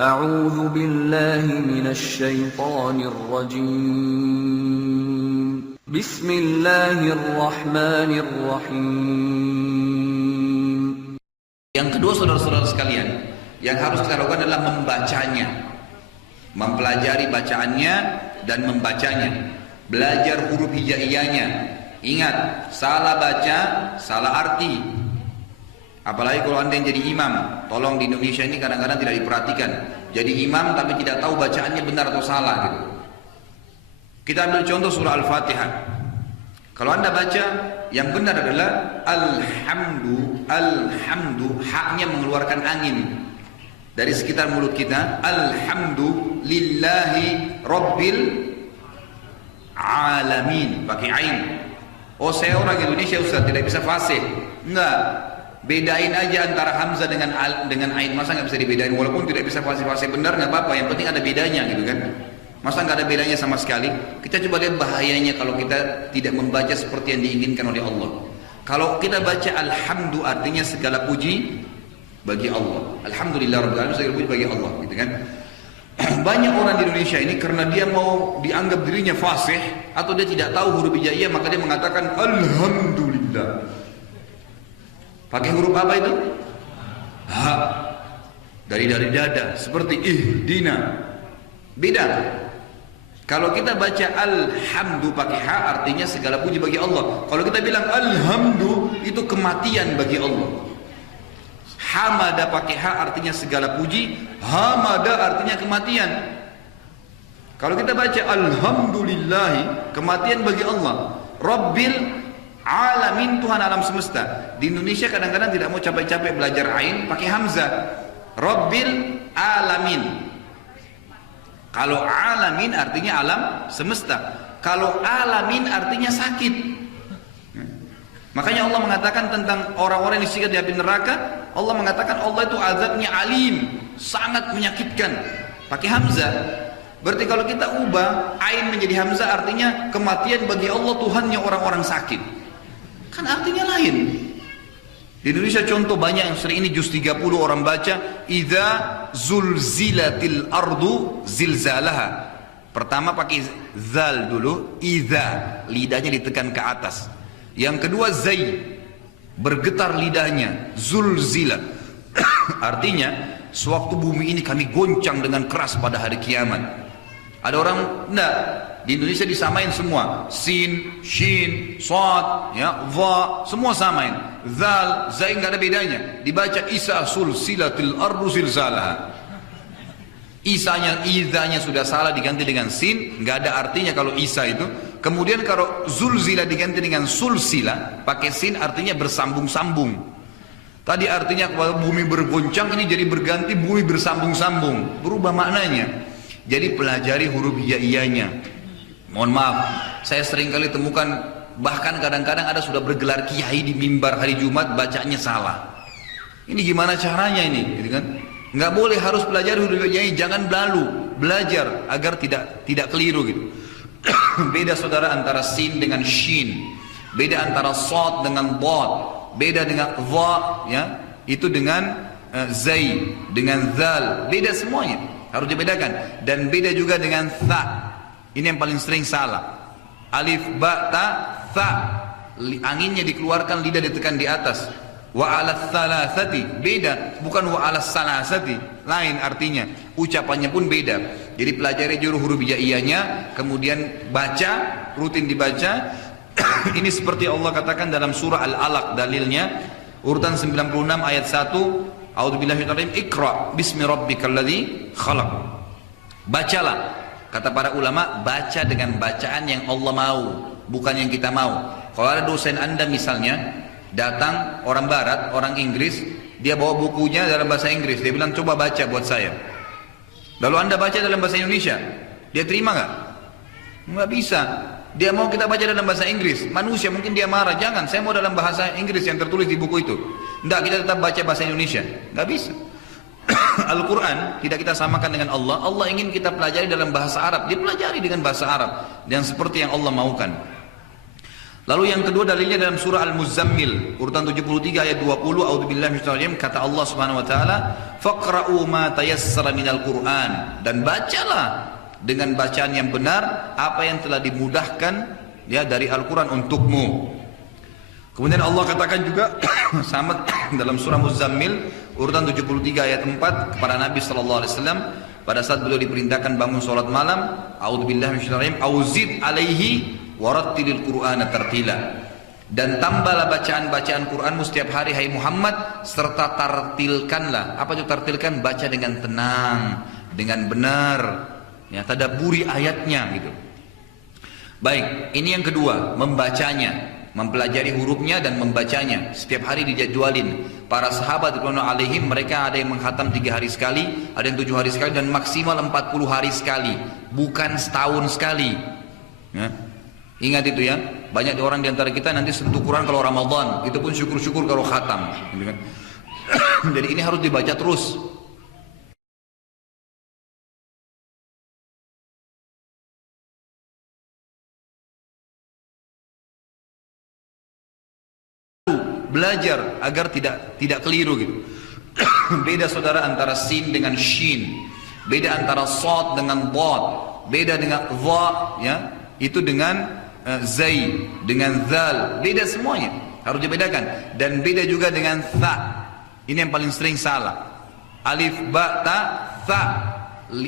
أعوذ بالله من الشيطان الرجيم بسم الله الرحمن الرحيم. Yang kedua, saudara-saudara sekalian, yang harus kita lakukan adalah membacanya, mempelajari bacaannya dan membacanya, belajar huruf hijaiyahnya. Ingat, salah baca, salah arti. Apalagi kalau anda yang jadi imam, tolong di Indonesia ini kadang-kadang tidak diperhatikan. Jadi imam tapi tidak tahu bacaannya benar atau salah gitu. Kita ambil contoh surah Al-Fatihah. Kalau anda baca, yang benar adalah alhamdu, haknya mengeluarkan angin dari sekitar mulut kita. Alhamdulillahi rabbil alamin, pakai ain. Oh, saya orang Indonesia Ustaz, tidak bisa fasih. Enggak. Bedain aja antara hamzah dengan ain. Masa nggak bisa dibedain? Walaupun tidak bisa fasih-fasih benar, nggak apa-apa. Yang penting ada bedanya gitu kan. Masa nggak ada bedanya sama sekali? Kita coba lihat bahayanya kalau kita tidak membaca seperti yang diinginkan oleh Allah. Kalau kita baca alhamdu, artinya segala puji bagi Allah. Alhamdulillah rabbil alamin, segala puji bagi Allah, gitu kan? Banyak orang di Indonesia ini karena dia mau dianggap dirinya fasih atau dia tidak tahu huruf hijaiyah, maka dia mengatakan alhamdulillah. Pakai huruf apa itu? Ha. Dari dada, seperti ihdina. Beda. Kalau kita baca alhamdu pakai ha, artinya segala puji bagi Allah. Kalau kita bilang alhamdu, itu kematian bagi Allah. Hamada pakai ha, artinya segala puji. Hamada artinya kematian. Kalau kita baca alhamdulillahi, kematian bagi Allah. Rabbil alamin, Tuhan alam semesta. Di Indonesia kadang-kadang tidak mau capek-capek belajar ain, pakai hamzah. Rabbil alamin. Kalau alamin artinya alam semesta. Kalau alamin artinya sakit. Makanya Allah mengatakan tentang orang-orang yang disiksa di api neraka, Allah mengatakan Allah itu azabnya alim, sangat menyakitkan. Pakai hamzah. Berarti kalau kita ubah ain menjadi hamzah, artinya kematian bagi Allah, Tuhannya orang-orang sakit. Kan artinya lain. Di Indonesia contoh banyak yang sering ini juz 30 orang baca, idza zulzilatil ardu zilzalaha. Pertama pakai zal dulu, idza, lidahnya ditekan ke atas. Yang kedua zai, bergetar lidahnya, zulzilat. Artinya sewaktu bumi ini kami goncang dengan keras pada hari kiamat. Ada orang enggak, di Indonesia disamain semua, sin, shin, sad, ya, dha, semua samain. Zal, zai enggak ada bedanya. Dibaca isa sulsilatil ardu zilzalaha. Isanya, idanya sudah salah diganti dengan sin, enggak ada artinya kalau isa itu. Kemudian kalau zulzila diganti dengan sulsila, pakai sin artinya bersambung-sambung. Tadi artinya kalau bumi bergoncang, ini jadi berganti bumi bersambung-sambung, berubah maknanya. Jadi pelajari huruf hijaiyahnya. Mohon maaf, saya sering kali temukan, bahkan kadang-kadang ada sudah bergelar kiai di mimbar hari Jumat, bacanya salah. Ini gimana caranya ini, gitu kan? Nggak boleh, harus pelajari huruf hijaiyah, jangan belalu, belajar agar tidak keliru gitu. Beda saudara antara sin dengan shin, beda antara sad dengan dad, beda dengan dha, ya, itu dengan zai, dengan zal, beda semuanya, harus dibedakan. Dan beda juga dengan tha. Ini yang paling sering salah. Alif, ba, ta, tha. Anginnya dikeluarkan, lidah ditekan di atas. Wa ala thalathati, beda, bukan wa ala salasati, lain artinya, ucapannya pun beda. Jadi pelajari juru huruf hijaiyahnya, kemudian baca, rutin dibaca. Ini seperti Allah katakan dalam surah Al-Alaq, dalilnya urutan 96 ayat 1, a'udzubillahi minasyaitonir rajim, iqra bismi rabbikal ladzi khalaq. Bacalah, kata para ulama, baca dengan bacaan yang Allah mau, bukan yang kita mau. Kalau ada dosen anda misalnya datang, orang barat, orang Inggris, dia bawa bukunya dalam bahasa Inggris, dia bilang coba baca buat saya. Lalu anda baca dalam bahasa Indonesia, dia terima nggak? Nggak bisa. Dia mau kita baca dalam bahasa Inggris, manusia mungkin dia marah. Jangan, saya mau dalam bahasa Inggris yang tertulis di buku itu. Nggak, kita tetap baca bahasa Indonesia. Nggak bisa. Al-Quran tidak kita samakan dengan Allah. Allah ingin kita pelajari dalam bahasa Arab, dia pelajari dengan bahasa Arab dan seperti yang Allah maukan. Lalu yang kedua dalilnya dalam surah Al-Muzammil urutan 73 ayat 20, a'udzubillahi minasyaitonir rajim, kata Allah Subhanahu wa taala, faqra'u ma tayassara minal Qur'an, dan bacalah dengan bacaan yang benar apa yang telah dimudahkan ya dari Al-Qur'an untukmu. Kemudian Allah katakan juga sama dalam surah Muzammil urutan 73 ayat 4 kepada Nabi sallallahu alaihi wasallam pada saat beliau diperintahkan bangun salat malam, a'udzubillahi minasyaitonir rajim, auzid alaihi warattilil Qur'ana tartila, dan tambahlah bacaan-bacaan Qur'anmu setiap hari hai Muhammad, serta tartilkanlah. Apa itu tartilkan? Baca dengan tenang, dengan benar, ya, tadabburi ayatnya gitu. Baik, ini yang kedua, membacanya, mempelajari hurufnya dan membacanya. Setiap hari dijadwalin. Para sahabat radhiyallahu alaihim, mereka ada yang menghatam 3 hari sekali, ada yang 7 hari sekali, dan maksimal 40 hari sekali, bukan setahun sekali, ya. Ingat itu ya, banyak orang di antara kita nanti sentuh Quran kalau Ramadan, itu pun syukur-syukur kalau khatam, gitu kan. Jadi ini harus dibaca terus. Belajar agar tidak keliru gitu. Beda saudara antara sin dengan shin, beda antara sod dengan dad, beda dengan dha ya, itu dengan zai, dengan zal, beda semuanya, harus dibedakan. Dan beda juga dengan tha, ini yang paling sering salah. Alif ba ta tha,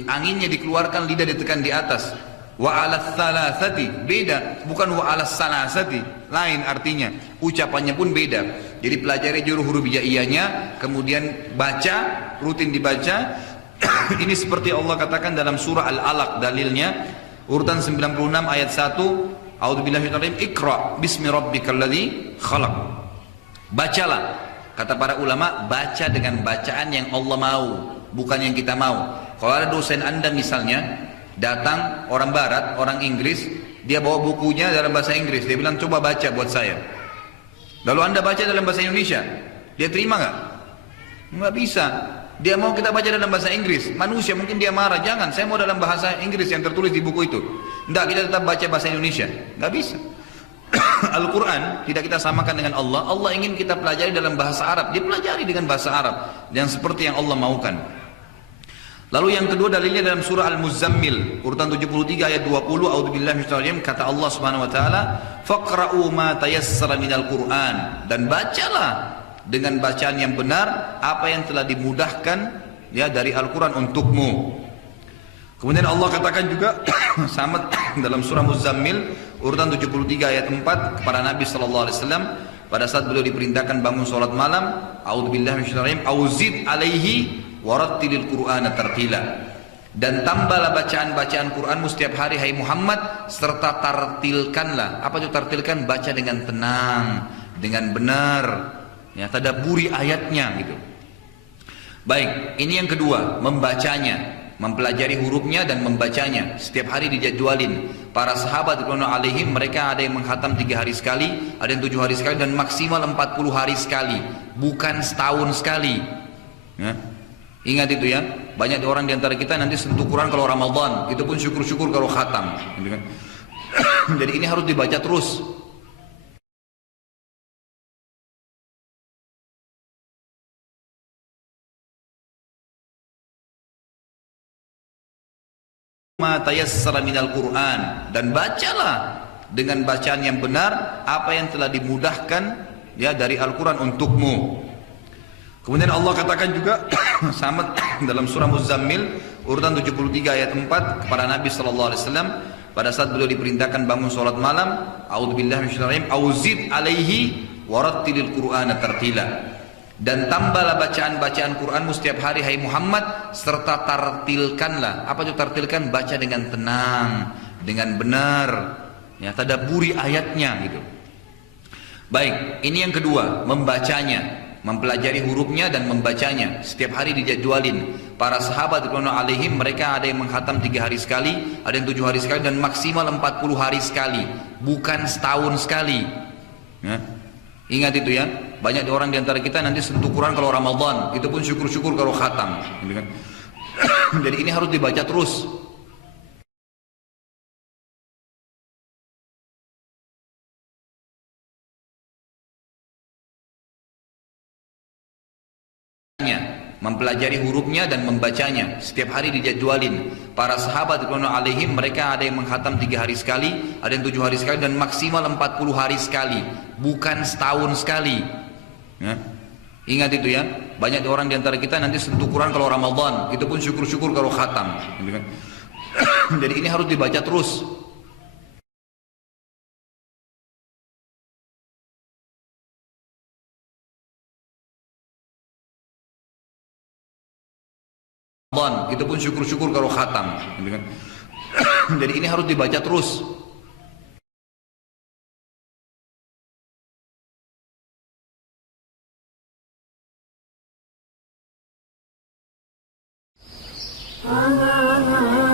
anginnya dikeluarkan, lidah ditekan di atas. Wa ala thalathati, beda, bukan wa ala salasati, lain artinya, ucapannya pun beda. Jadi pelajari juru huruf hijaiyahnya, kemudian baca, rutin dibaca. Ini seperti Allah katakan dalam surah Al-Alaq, dalilnya urutan 96 ayat 1, a'udzubillahi minasyaitonir rajim, iqra bismi rabbikal ladzi khalaq. Bacalah, kata para ulama, baca dengan bacaan yang Allah mau, bukan yang kita mau. Kalau ada dosen Anda misalnya datang, orang barat, orang Inggris, dia bawa bukunya dalam bahasa Inggris, dia bilang coba baca buat saya. Lalu Anda baca dalam bahasa Indonesia, dia terima nggak? Nggak bisa. Dia mau kita baca dalam bahasa Inggris, manusia mungkin dia marah, jangan, saya mau dalam bahasa Inggris yang tertulis di buku itu. Enggak, kita tetap baca bahasa Indonesia, nggak bisa. Al-Quran tidak kita samakan dengan Allah. Allah ingin kita pelajari dalam bahasa Arab, dia pelajari dengan bahasa Arab yang seperti yang Allah maukan. Lalu yang kedua dalilnya dalam surah Al-Muzammil urutan 73 ayat 20, a'udzubillahi minasyaitonir rajim, kata Allah Subhanahu wa taala, faqra'u ma tayassara minal Qur'an, dan bacalah dengan bacaan yang benar apa yang telah dimudahkan ya dari Al-Qur'an untukmu. Kemudian Allah katakan juga sama dalam surah Muzammil urutan 73 ayat 4 kepada Nabi sallallahu alaihi wasallam pada saat beliau diperintahkan bangun salat malam, a'udzubillahi minasyaitonir rajim, auzid alaihi warattilil Qur'ana tartila, dan tambahlah bacaan-bacaan Qur'anmu setiap hari hai Muhammad, serta tartilkanlah. Apa itu tartilkan? Baca dengan tenang, dengan benar, ya, tadabburi ayatnya gitu. Baik, ini yang kedua, membacanya, mempelajari hurufnya dan membacanya. Setiap hari dijadwalin. Para sahabat radhiyallahu alaihim, mereka ada yang menghatam 3 hari sekali, ada yang 7 hari sekali, dan maksimal 40 hari sekali, bukan setahun sekali, ya. Ingat itu ya, banyak orang di antara kita nanti sentuh Quran kalau Ramadan, itu pun syukur-syukur kalau khatam, gitu kan. Jadi ini harus dibaca terus. Ma tayassara minal Qur'an, dan bacalah dengan bacaan yang benar apa yang telah dimudahkan ya dari Al-Qur'an untukmu. Kemudian Allah katakan juga sama dalam surah Muzammil urutan 73 ayat 4 kepada Nabi sallallahu alaihi wasallam pada saat beliau diperintahkan bangun salat malam, a'udzubillahi minasyaitonir rajim, auzid alaihi warattilil Qur'ana tartila, dan tambahlah bacaan-bacaan Qur'anmu setiap hari hai Muhammad, serta tartilkanlah. Apa itu tartilkan? Baca dengan tenang, dengan benar, ya, tadabburi ayatnya gitu. Baik, ini yang kedua, membacanya, mempelajari hurufnya dan membacanya. Setiap hari dijadwalin. Para sahabat radhiyallahu alaihim, mereka ada yang menghatam 3 hari sekali, ada yang 7 hari sekali, dan maksimal 40 hari sekali, bukan setahun sekali, ya. Ingat itu ya, banyak orang di antara kita nanti sentuh Quran kalau Ramadan, itu pun syukur-syukur kalau khatam, gitu kan. Jadi ini harus dibaca terus. mempelajari hurufnya dan membacanya. Setiap hari dijadwalin. Para sahabat radhiyallahu alaihim, mereka ada yang menghatam 3 hari sekali, ada yang 7 hari sekali, dan maksimal 40 hari sekali, bukan setahun sekali. Ya. Ingat itu ya, banyak orang di antara kita nanti sentuh Quran kalau Ramadan, itu pun syukur-syukur kalau khatam. Gitu kan. Jadi ini harus dibaca terus. Ramadan, itu pun syukur-syukur kalau khatam. Gitu kan. Jadi ini harus dibaca terus. Ah, ah, ah.